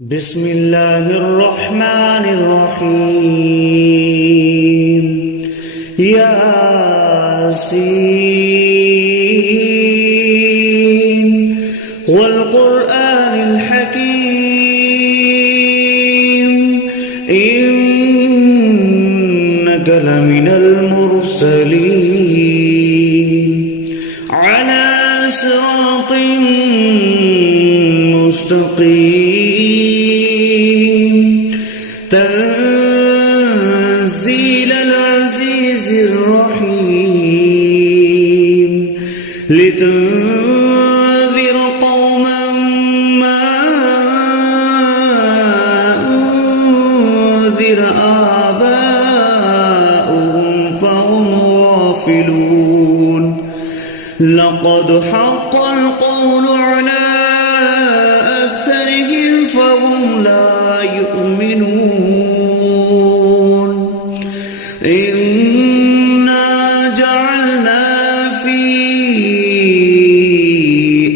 بسم الله الرحمن الرحيم ياسين والقرآن الحكيم إنك لمن المرسلين على صراط مستقيم تنزيل العزيز الرحيم لتنذر قوما ما أنذر آباؤهم فهم غافلون لقد حق القول على أكثرهم فهم لا يؤمنون إنا جعلنا في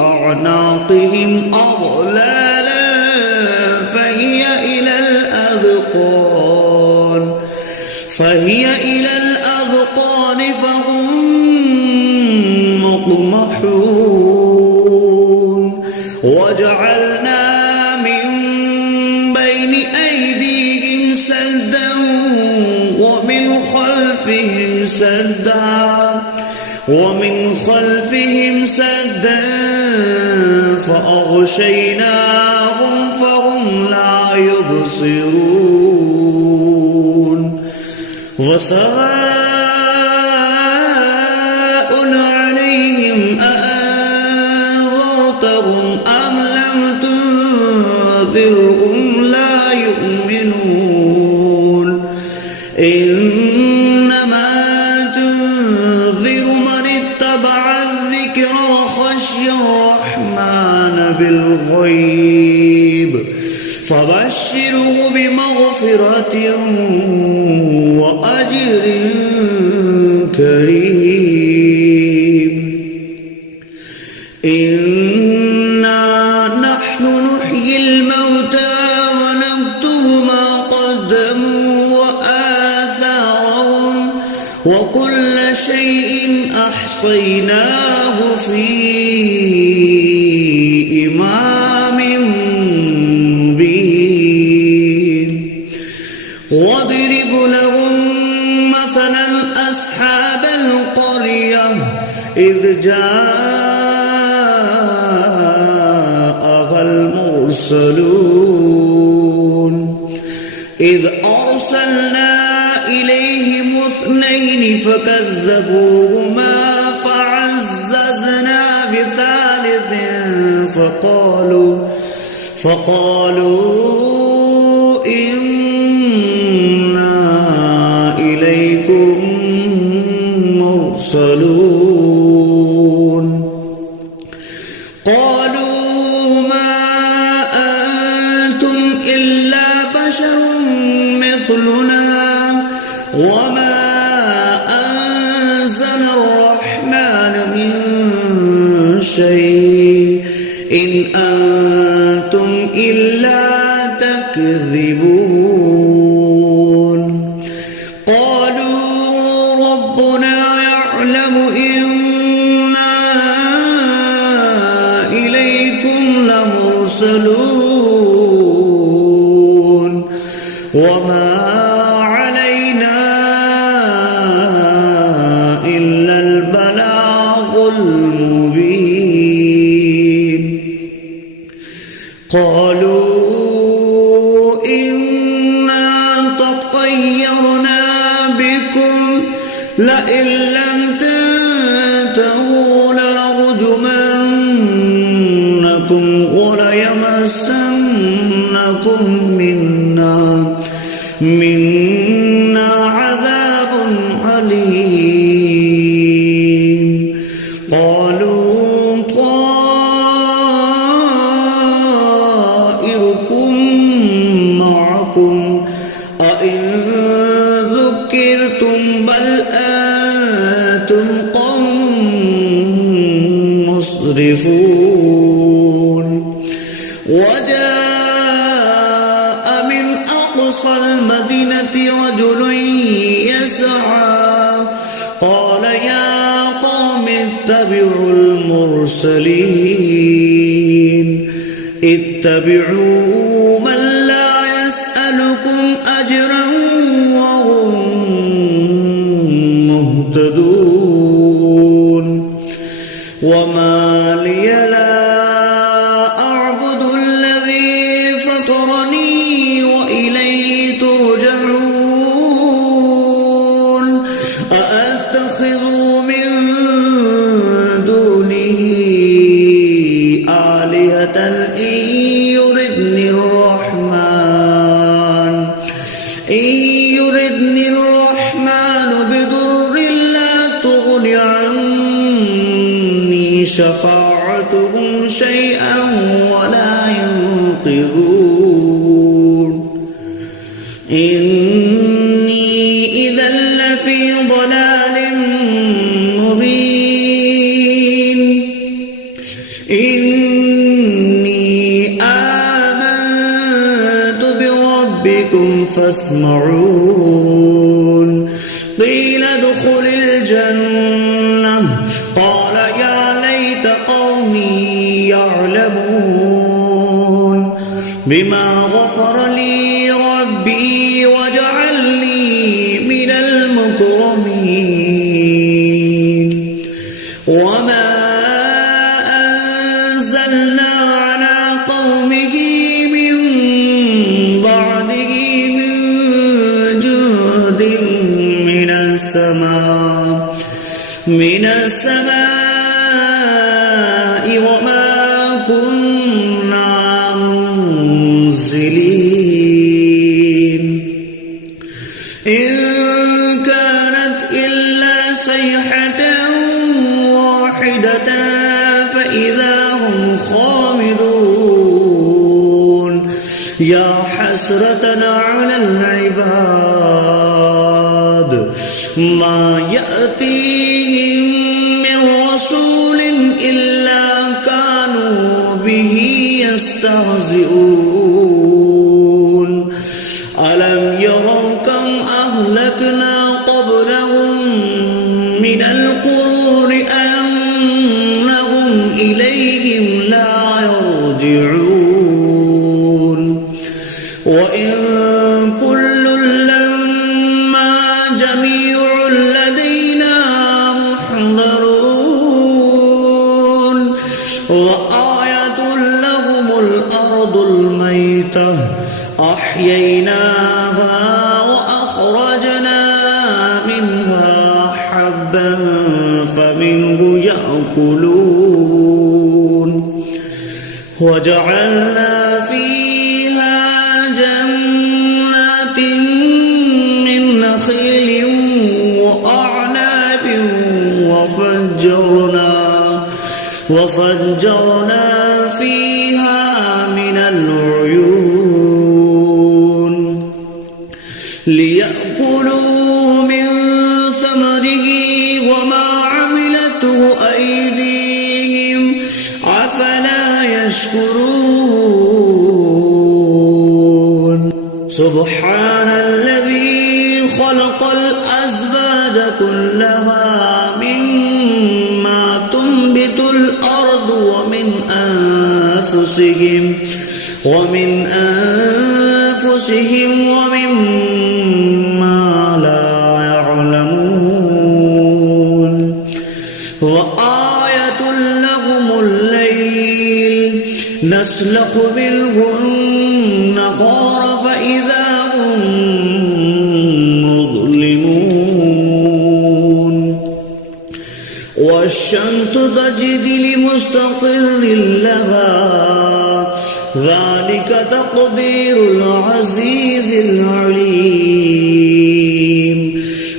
أعناقهم أغلالا فهي إلى الأذقان فهم مقمحون وجعلنا من بين أيديهم سدا ومن خلفهم سدا فأغشيناهم فهم لا يبصرون وسواء عليهم أأنذرتهم أم لم تنذرهم لا يؤمنون إنما تنذر من اتبع الذكر وخشي الرحمن بالغيب فبشره بمغفرة وأجر كريم إنا نحن نحيي الموتى ونكتب ما قدموا وآثارهم وكل شيء أحصيناه في إمام مبين واضرب لهم مثلا أصحاب القرية إذ جاءها المرسلون إذ أرسلنا إليهم 2 فكذبوهما فعززنا بثالث فقالوا إنا إليكم مرسلون قالوا ما أنتم إلا بشر مثلنا وما أنزل الرحمن من شيء إن أنتم إلا تكذبون قالوا ربنا يعلم إنا إليكم لمرسلون وما علينا إلا البلاغ المبين قالوا إنا تطيرنا بكم لئن لم تنتهوا لنرجمنكم وليمسنكم منا عذاب عليم قالوا طائركم معكم أئن ذكرتم بل أنتم قوم مسرفون وجاء أقصى المدينة رجل يسعى قال يا قوم اتبعوا المرسلين اتبعوا من لا يسألكم أجرا وهم مهتدون وما لي لا أعبد الذي فطرني وإليه ترجعون أأتخذ من دونه آلهة إن يردني الرحمن بضر لا تغن عني شفاعتهم شيئا ولا ينقذون إني إذا لفي ضلال مبين إني آمنت بربكم فاسمعون قيل ادخل الجنة قال يا ليت قومي يعلمون بما غفر لي ربي وجعلني من المكرمين وما أنزلنا على قومه من بعده من جند من السماء وما كنا منزلين إن كانت إلا صيحة واحدة فإذا هم خامدون يا حسرة على العباد ما يأتيهم من رسول إلا كانوا به يستهزئون ألم يروا كم أهلكنا قبلهم من القرون أنهم إليهم لا يرجعون وإن كل لما جميع لدينا محضرون وآية لهم الأرض الميتة أحييناها وأخرجنا منها حبا فمنه يأكلون وجعلنا فيها جنات من نخيل وأعناب وفجرنا فيها من العيون ليأكلوا من ثمره وما عملته أيديهم أفلا يشكرون سبحان الذي خلق الأزواج كلها مما تنبت الأرض ومن أنفسهم ومما لا يعلمون وآية لهم الليل نسلخ منه النهار فإذا هم مظلمون والشمس تجري لمستقر لها ذلك تقدير العزيز العليم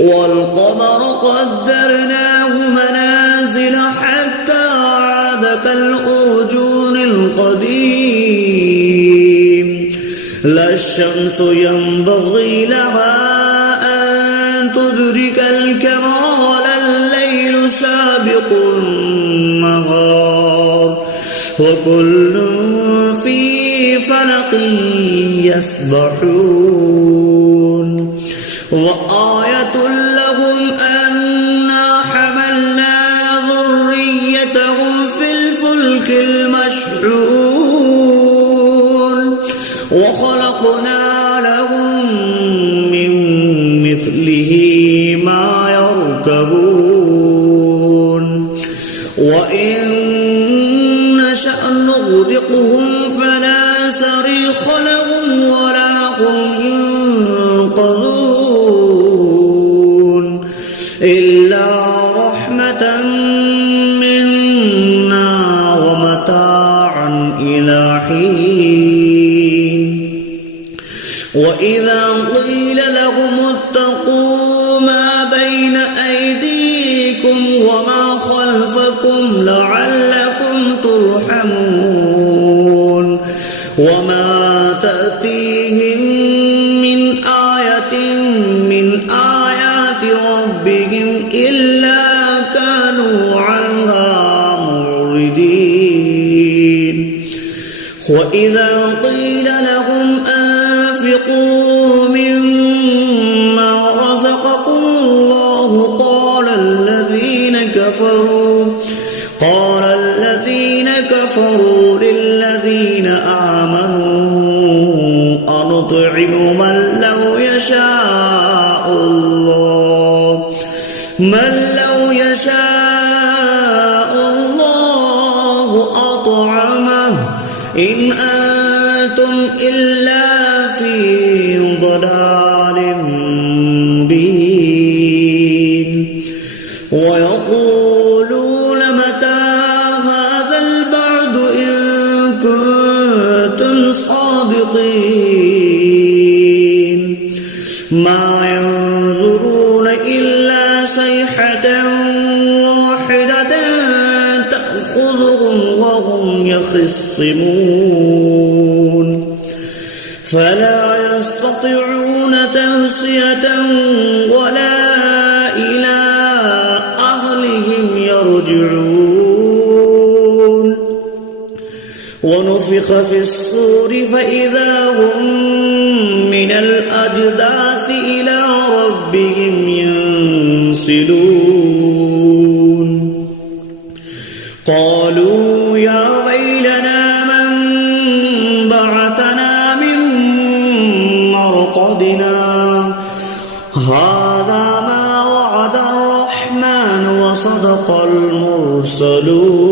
والقمر قدرناه منازل حتى عاد كالأرجون القديم لا الشمس ينبغي لها أن تدرك القمر ولا الليل سابق النهار وكل في فلق يسبحون وآية لهم أنا حملنا ذريتهم في الفلك المشحون وخلقنا لهم من مثله ما يركبون وإن نشأ نغرقهم فلا صريخ لهم ولا هم ينقذون إلا رحمة منا ومتاعا إلى حين وإذا قيل لهم اتقوا ما بين أيديكم وما خلفكم لعلكم ترحمون وما تأتيهم من آية من آيات ربهم إلا كانوا عنها معرضين وإذا قيل لهم أنفقوا مما رزقكم الله قال الذين كفروا للذين آمنوا أنطعم من لو يشاء الله أطعمه إن أنتم إلا في ضلال مبين ويقولون متى هذا البعد إن كنتم صادقين ما ينظرون إلا صيحة واحدة تأخذهم وهم يخصمون فلا يستطيعون تهصية ولا إلى أهلهم يرجعون ونفخ في الصور فإذا هم من الأجداث إلى ربهم ينسلون قالوا يا ويلنا من بعثنا من مرقدنا هذا ما وعد الرحمن وصدق المرسلون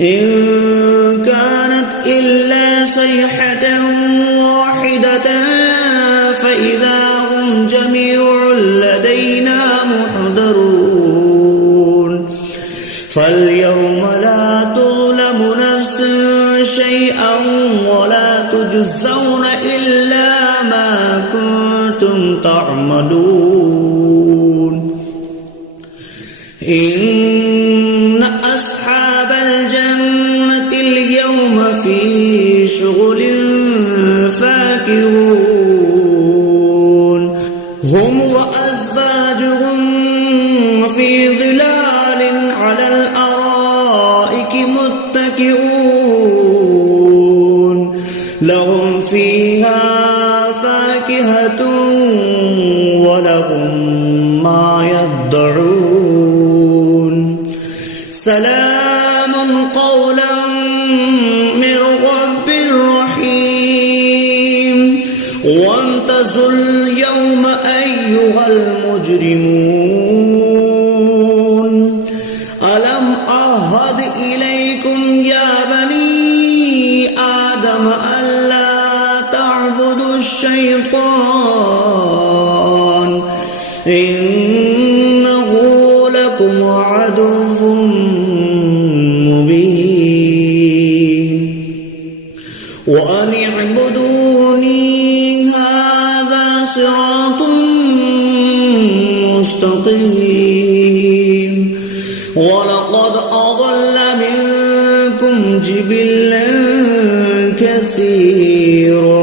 إن كانت إلا صيحة واحدة فإذا هم جميع لدينا محضرون فاليوم لا تظلم نفس شيئا ولا تجزون إلا ما كنتم تعملون إن أصحاب الجنة اليوم في شغل فاكهون هم وأزواجهم في ظلال على الأرائك متكئون لهم فيها فاكهة ولهم ما يدعون سلام قولا من رب رحيم وامتازوا اليوم أيها المجرمون ألم أعهد إليكم يا بني آدم ألا تعبدوا الشيطان إنه لكم عدو مبين وأن اعبدوني هذا صراط مستقيم ولقد أضل منكم جبلا كثيرا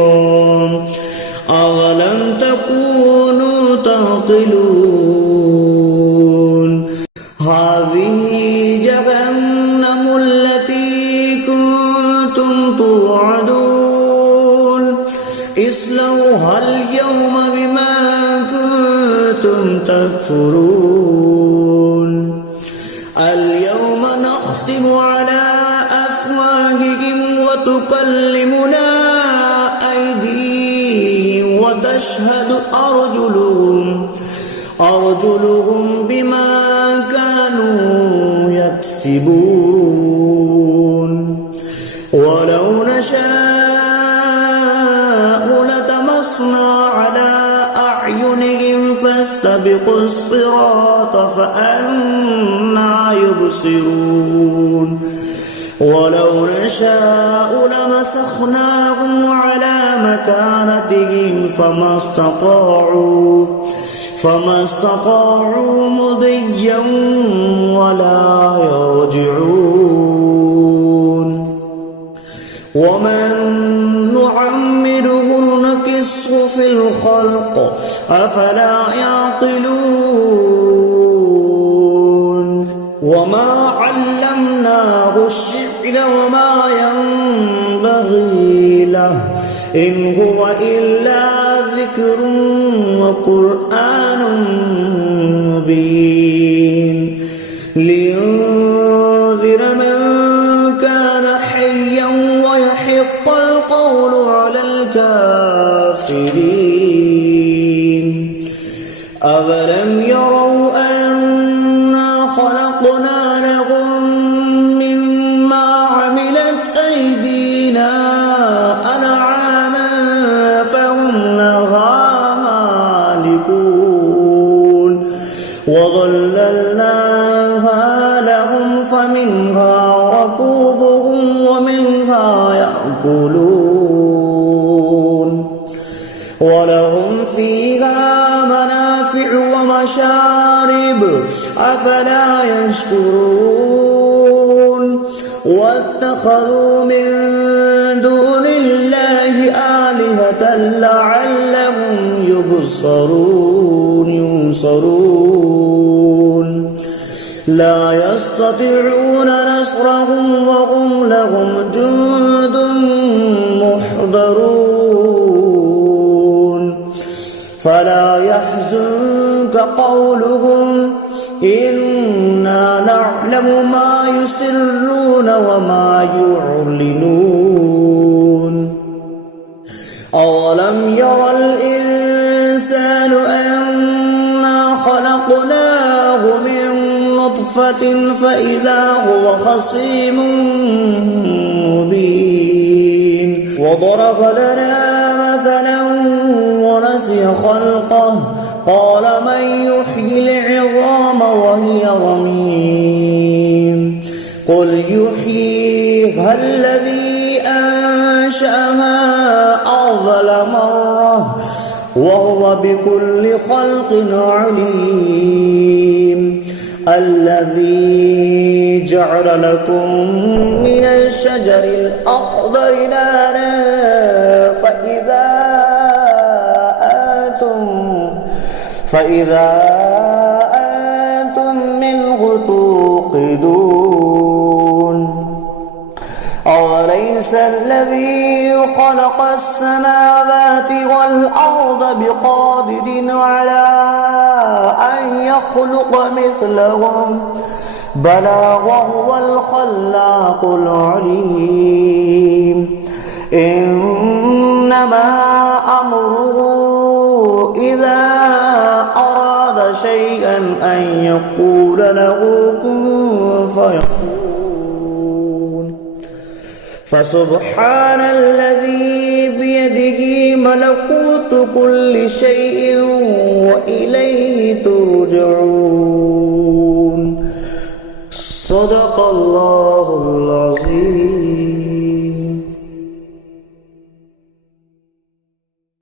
أولم تكونوا تعقلون هذه جهنم التي كنتم اصلوها اليوم بما كنتم تكفرون اليوم نختم على أفواههم وتكلمنا أيديهم وتشهد أرجلهم بما كانوا يكسبون ولو نشاء لطمسنا على أعينهم فاستبقوا الصراط فأنى يبصرون ولو نشاء لمسخناهم على مكانتهم فما استطاعوا مضيا ولا يرجعون ومن نعمره نكسه في الخلق أفلا يعقلون وما علمناه الشعر وما ينبغي له إن هو إلا ذكر وقرآن مبين لينذر من كان حيا ويحق القول على الكافرين أولم يروا أنا خلقنا لهم مما عملت أيدينا أنعاما فهم لها مالكون وظللناها لهم فمنها ركوبهم ومنها يأكلون ولهم فيها منافع ومشارب أفلا يشكرون واتخذوا من دون الله آلهة لعلهم ينصرون لا يستطيعون نصرهم وهم لهم جند محضرون فلا يحزنك قولهم إنا نعلم ما يسرون وما يعلنون أولم ير الإنسان أنا خلقناه من نطفة فإذا هو خصيم مبين وضرب لنا مثلا ونسي خلقه قال من يحيي العظام وهي رميم قل يحييها الذي أنشأها أول مرة وهو بكل خلق عليم الذي جعل لكم من الشجر الأخضر نارا فإذا أنتم منه توقدون أوليس الذي خلق السماوات والأرض بقادر على أن يخلق مثلهم بلى وهو الخلاق العليم إنما أمره إذا أراد شيئا أن يقول له كن فيكون فسبحان الذي بيده ملكوت كل شيء وإليه ترجعون صدق الله العظيم.